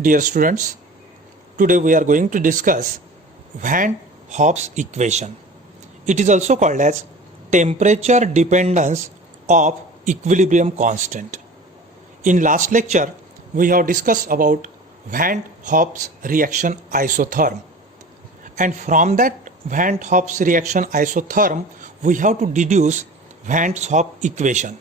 Dear students, today we are going to discuss Van Hoff's equation. It is also called as temperature dependence of equilibrium constant. In last lecture, we have discussed about Van Hoff's reaction isotherm. And from that Van Hoff's reaction isotherm, we have to deduce Van Hoff equation.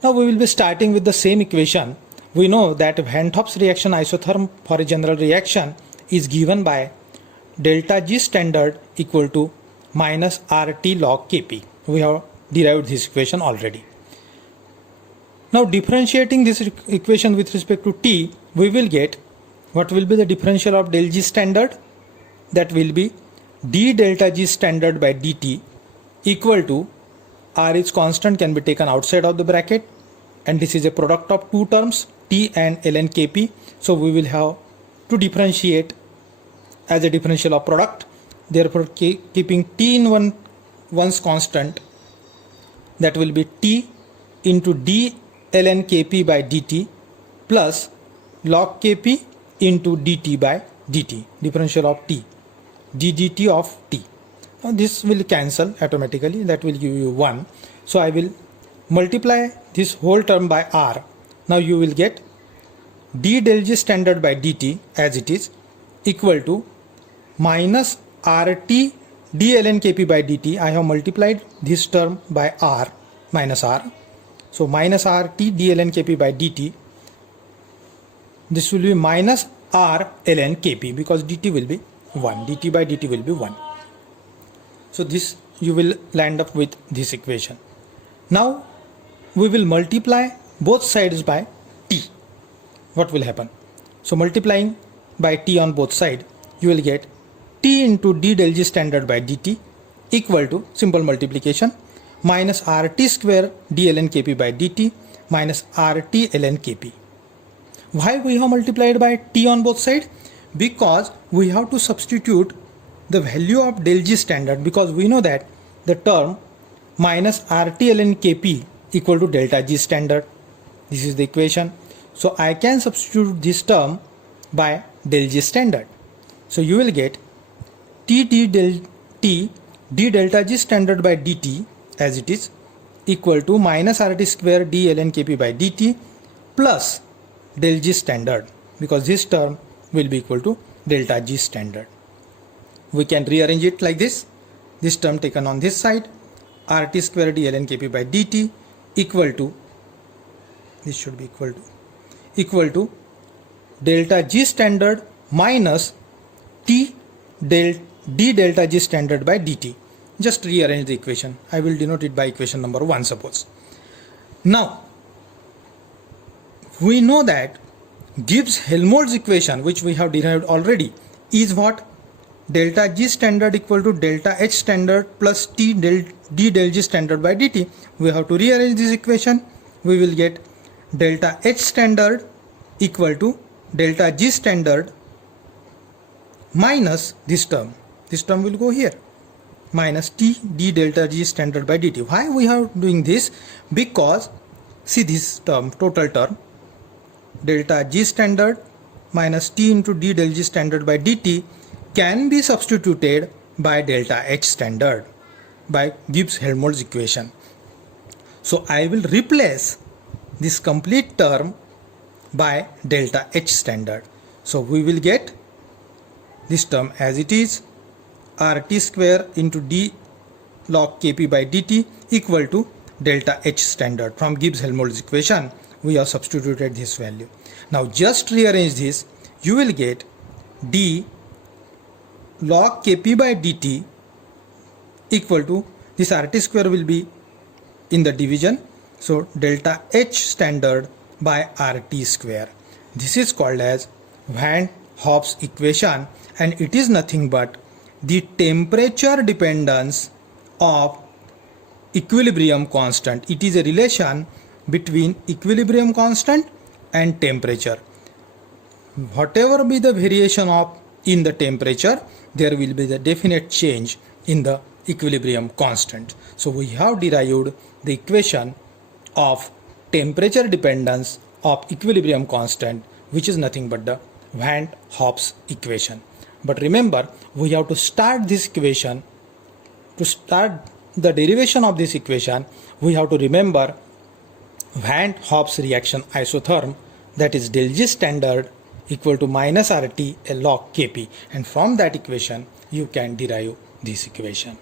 Now we will be starting with the same equation. We know that Van Hoff's reaction isotherm for a general reaction is given by delta G standard equal to minus RT log Kp. We have derived this equation already. Now differentiating this equation with respect to T, we will get what will be the differential of del G standard? That will be d delta G standard by dt equal to R is constant, can be taken outside of the bracket, and this is a product of two terms T and ln Kp. So we will have to differentiate as a differential of product. Therefore keeping T in one's constant, that will be T into d ln Kp by dt plus log Kp into dt by dt, differential of T, ddt of T. Now this will cancel automatically, that will give you 1. So I will multiply this whole term by R. Now you will get d del G standard by dt as it is equal to minus RT d ln Kp by dt. I have multiplied this term by R minus R. So minus RT d ln Kp by dt. This will be minus R ln Kp because dt will be 1. dt by dt will be 1. So this you will land up with this equation. Now we will multiply both sides by T. What will happen? So multiplying by T on both sides, you will get T into d del G standard by dt equal to simple multiplication minus RT square d ln Kp by dt minus RT ln Kp. Why we have multiplied by T on both sides? Because we have to substitute the value of del G standard, because we know that the term minus RT ln Kp equal to delta G standard. This is the equation. So I can substitute this term by del G standard. So you will get T d delta G standard by dt as it is equal to minus RT square d ln Kp by dt plus del G standard, because this term will be equal to delta G standard. We can rearrange it like this. This term taken on this side, RT square d ln Kp by dt equal to, this should be equal to delta G standard minus T d delta G standard by dt. Just rearrange the equation. I will denote it by equation number 1 suppose. Now we know that Gibbs-Helmholtz equation, which we have derived already, is what? Delta G standard equal to delta H standard plus T d del G standard by dt. We have to rearrange this equation. We will get delta H standard equal to delta G standard minus this term. This term will go here. Minus T d delta G standard by dt. Why we are doing this? Because see this term, total term, delta G standard minus T into d del G standard by dt can be substituted by delta H standard by Gibbs-Helmholtz equation. So I will replace this complete term by delta H standard. So we will get this term as it is, RT square into d log Kp by dt equal to delta H standard. From Gibbs-Helmholtz equation we have substituted this value. Now just rearrange this, you will get d log Kp by dt equal to, this RT square will be in the division, so delta H standard by RT square. This is called as Van Hoff's equation, and it is nothing but the temperature dependence of equilibrium constant. It is a relation between equilibrium constant and temperature. Whatever be the variation of in the temperature, there will be the definite change in the equilibrium constant. So we have derived the equation of temperature dependence of equilibrium constant, which is nothing but the Van Hoff's equation. But remember, we have to start this equation. To start the derivation of this equation, we have to remember Van Hoff's reaction isotherm, that is del G standard equal to minus RT log Kp, and from that equation you can derive this equation.